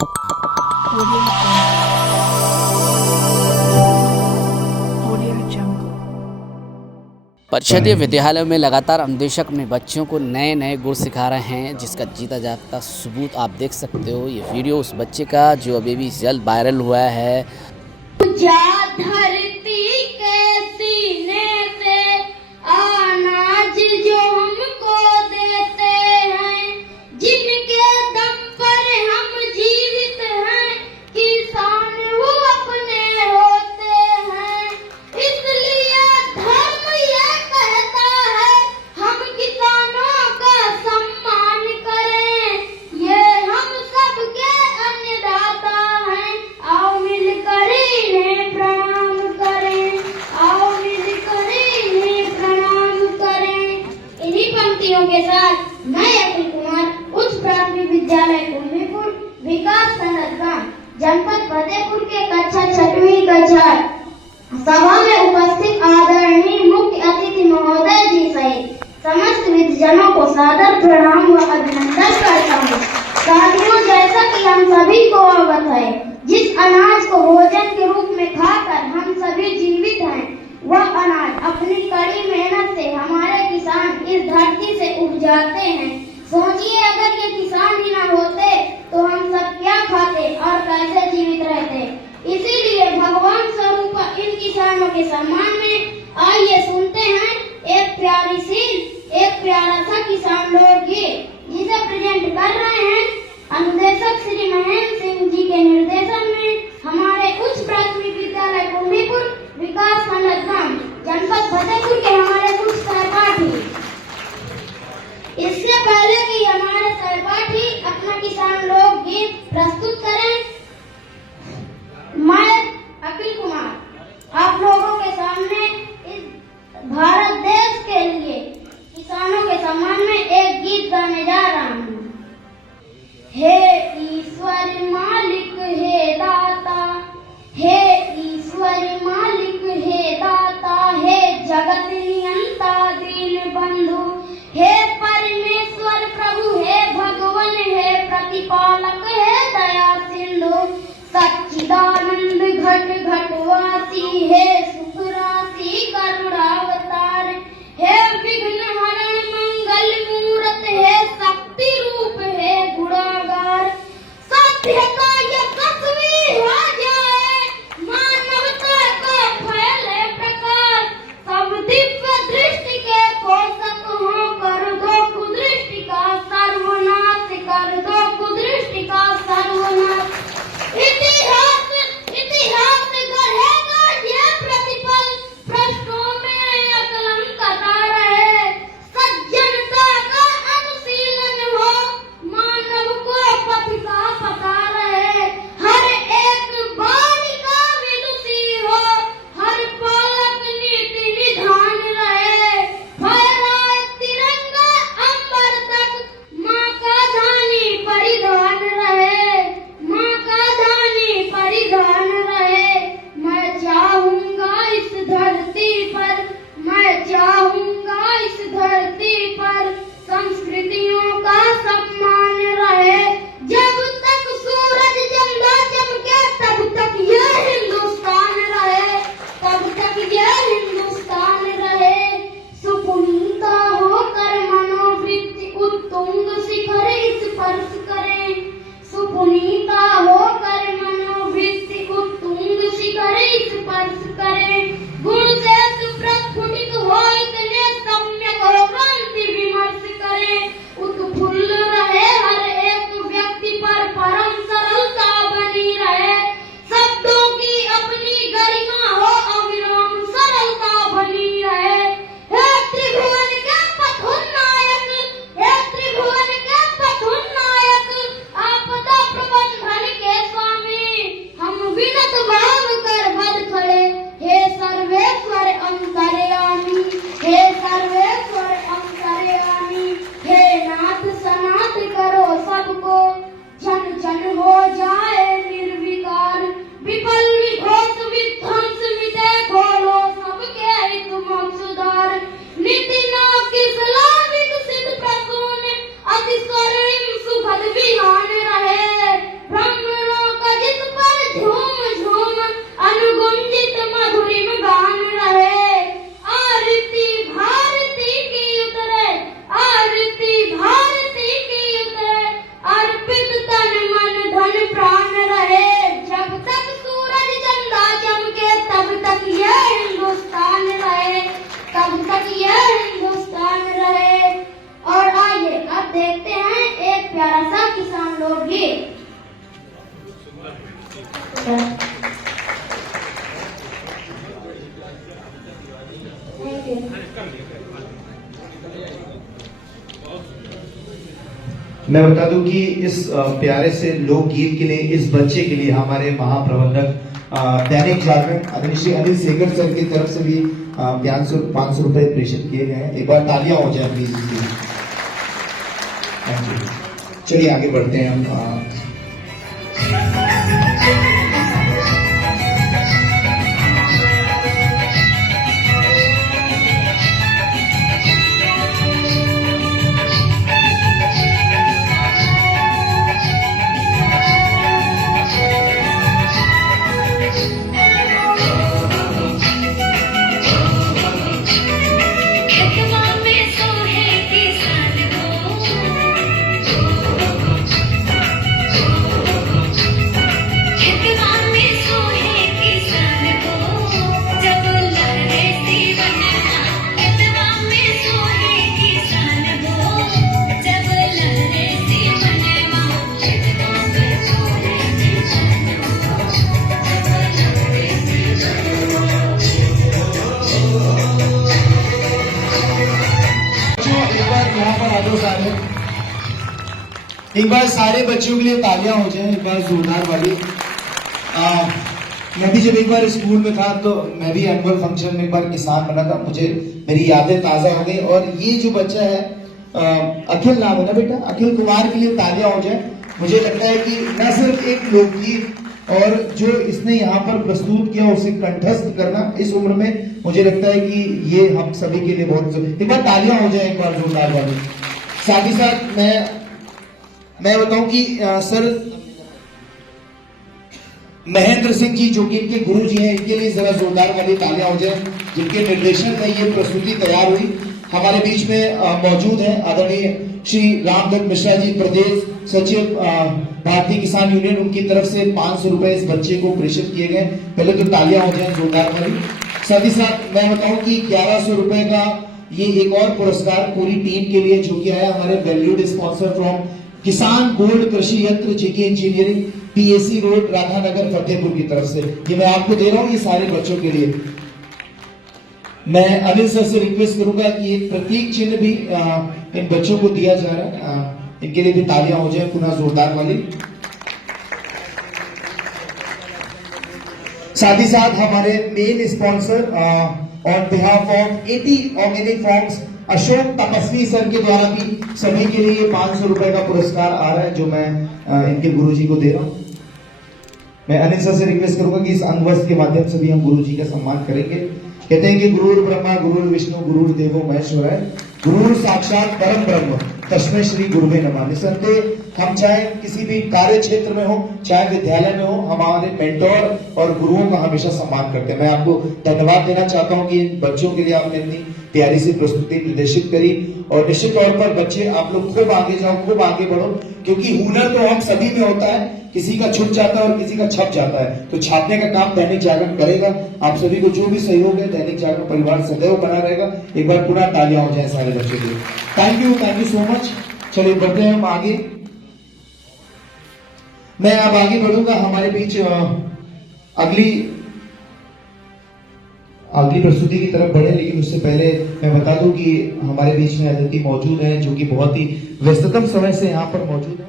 Audio Jungle. परिषदीय विद्यालयों में लगातार अनुदेशक अपने बच्चों को नए नए गुण सिखा रहे हैं, जिसका जीता जागता सबूत आप देख सकते हो। ये वीडियो उस बच्चे का जो अभी भी जल्द वायरल हुआ है। धरती के सीने से अनाज जो हमको देते हैं, जिनके दम पर हम जीवित हैं, किसान वो अपने होते हैं। इसलिए धर्म ये कहता है हम किसानों का सम्मान करें। ये हम सबके अन्नदाता हैं, आओ मिलकर इन्हें प्रणाम करें, आओ मिलकर इन्हें प्रणाम करें। इन्हीं पंक्तियों के साथ मैं अखिल कुमार उच्च प्राथमिक विद्यालय कुंभीपुर विकास खंड गांव जनपद फतेहपुर के कक्षा 6वीं कक्षा सभा में उपस्थित आदरणीय मुख्य अतिथि महोदय जी सहित समस्त विद्याजनों को सादर प्रणाम व अभिनंदन करता हूँ। साथियों, जैसा कि हम सभी को अवगत है, जिस अनाज को भोजन के रूप में खाकर हम सभी जीवित हैं, वह अनाज अपनी कड़ी मेहनत से हमारे किसान इस धरती से उपजाते हैं। सोचिए, अगर ये किसान ही न होते तो हम सब क्या खाते और कैसे जीवित रहते। इसीलिए भगवान स्वरूप इन किसानों के सम्मान में आइए सुनते हैं एक प्यारा सा किसान लोकगीत, जिसे प्रेजेंट कर रहे हैं अनुदेशक श्री महेंद्र सिंह जी के निर्देशन में हमारे उच्च प्राथमिक विद्यालय कुंभीपुर विकास खंड ग्राम जनपद फतेहपुर के हमारे कुछ सहपाठी। इससे पहले कि हमारे सहपाठी अपना किसान लोकगीत प्रस्तुत करें, मैं अखिल कुमार आप लोगों के सामने इस भारत देश के लिए किसानों के सम्मान में एक गीत गाने जा रहा हूँ। हे ईश्वर मालिक हे दाता, हे ईश्वर मालिक हे दाता, हे जगत नियंता दीन बंधु, हे परमेश्वर प्रभु, हे भगवान, हे प्रतिपालक, हे दया सिंधु, सच्चिदानंद घट घटवासी, हे सुख राशि करुणावतार, हे विघ्न हरण मंगल मूरत, हे शक्ति रूप, हे गुणागार। सत्य का ये तस्वीर हो जाए, मानवता का फैले प्रकाश, सब दिव्य दृष्टि के पोषक हो, कर दो कुदृष्टि का सर्वनाश, कर दो कुदृष्टि का सर्वनाश। इतिहास गढ़ेगा ये प्रतिपल, प्रश्नों में अकलंकता रहे, सज्जनता का अनुशीलन हो, मानव को पथ का पता रहे, हर एक बालिका विदुषी हो, हर पालक नीति निधान रहे, फहराए तिरंगा अंबर तक, माँ का धानी परिधान रहे, माँ का धानी परिधान रहे। मैं चाहूंगा इस धरती पर, मैं चाहूंगा इस धरती पर संस्कृतियों का सम्मान रहे। जब तक सूरज चंदा चमके तब तक यह हिंदुस्तान रहे, तब तक यह हिंदुस्तान रहे। सुपुनीता होकर मनोवृत्ति उत्तुंग शिखर स्पर्श करें, सुपुनीता होकर मनोवृत्ति उत्तुंग शिखर स्पर्श करें। गुण से सुप्रस्फुटित हो इतने सम्यक हो क्रांति विमर्श करें। उत्फुल्ल रहे हर एक व्यक्ति पर परम सरलता बनी रहे, शब्दों की अपनी गरिमा हो अविराम सरलता बनी रहे। हे त्रिभुवन के पथोन्नायक, हे त्रिभुवन के पथोन्नायक, आपदा प्रबंधन के मैं बता दूं कि इस प्यारे से लोकगीत के लिए इस बच्चे के लिए हमारे महाप्रबंधक दैनिक जागरण आदरणीय श्री अनिल सेगर सर की तरफ से भी 500 रुपए प्रेषित किए गए हैं। एक बार तालियां हो जाए प्लीज इसके लिए। Thank you. चलिए आगे बढ़ते हैं हम। एक बार सारे बच्चों के लिए तालियां हो जाएं, एक बार जोरदार वाली। मैं भी जब एक बार स्कूल में था तो मैं भी एनुअल फंक्शन में एक बार किसान बना था, मुझे मेरी यादें ताजा हो गई। और ये जो बच्चा है अखिल नाम है ना बेटा, अखिल कुमार के लिए तालियां हो जाए। मुझे लगता है कि न सिर्फ एक लोकगीत और जो इसने यहाँ पर प्रस्तुत किया उसे कंठस्थ करना इस उम्र में, मुझे लगता है कि ये हम सभी के लिए बहुत, एक बार तालियां हो जाए एक बार जोरदार वाली। साथ ही साथ मैं बताऊं कि सर महेंद्र सिंह जी जो कि इनके गुरु जी हैं, इनके लिए जरा जोरदार वाली तालियां हो जाए, जिनके निर्देशन में ये प्रस्तुति तैयार हुई। हमारे बीच में मौजूद हैं आदरणीय श्री रामदत्त मिश्रा जी, प्रदेश सचिव भारतीय किसान यूनियन, उनकी तरफ से 500 रुपए इस बच्चे को प्रेषित किए गए। पहले तो तालियां हो जाए जोरदार वाली। साथ ही साथ मैं बताऊं कि 1100 रुपए का ये एक और पुरस्कार पूरी टीम के लिए जो कि आया हमारे valued sponsor from Kisan gold Krishi Yantra JK engineering, PAC road, Radhanagar, Fatehpur की तरफ से ये मैं आपको दे रहा हूं, ये सारे बच्चों के लिए। मैं अनिल सर से रिक्वेस्ट करूंगा कि एक प्रतीक चिन्ह भी इन बच्चों को दिया जा रहा है, इनके लिए भी तालियां हो जाए पुनः जोरदार वाली। साथ ही साथ हमारे main sponsor on behalf of 80 organic farms Ashok तपस्वी सर के द्वारा भी सभी के लिए 500 रुपए का पुरस्कार आ रहा है, जो मैं इनके गुरुजी को दे रहा हूं। मैं अनिल सर से रिक्वेस्ट करूंगा कि इस अंगवस्त्र के माध्यम से भी हम गुरुजी का सम्मान करेंगे। कहते हैं कि गुरुर ब्रह्मा गुरुर विष्णु गुरुर देवो महेश्वराय, गुरुर साक्षात परम ब्रह्म तस्मै श्री गुरुवे नमः। निसंदेह हम चाहे किसी भी कार्य क्षेत्र में हो, चाहे विद्यालय में हो, हमारे मेंटोर और गुरुओं का हमेशा सम्मान करते हैं। मैं आपको धन्यवाद देना चाहता हूं कि इन बच्चों के लिए आपने इतनी प्यारी सी प्रस्तुति निर्देशित करी। और निश्चित तौर पर बच्चे आप लोग खूब आगे जाओ, खूब आगे बढ़ो, क्योंकि हुनर तो हम सभी में होता है, किसी का छुप जाता है और किसी का छप जाता है। तो छापने का काम दैनिक जागरण करेगा। आप सभी को जो भी सहयोग है दैनिक जागरण परिवार सदैव बना रहेगा। एक बार पुनः तालियां हो जाए सारे बच्चों के लिए। Thank you so much. चलिए बढ़ते हैं हम आगे। मैं अब आगे बढ़ूंगा। हमारे बीच अगली प्रस्तुति की तरफ बढ़े, लेकिन उससे पहले मैं बता दूं कि हमारे बीच में अतिथि मौजूद हैं जो कि बहुत ही व्यस्ततम समय से यहाँ पर मौजूद है।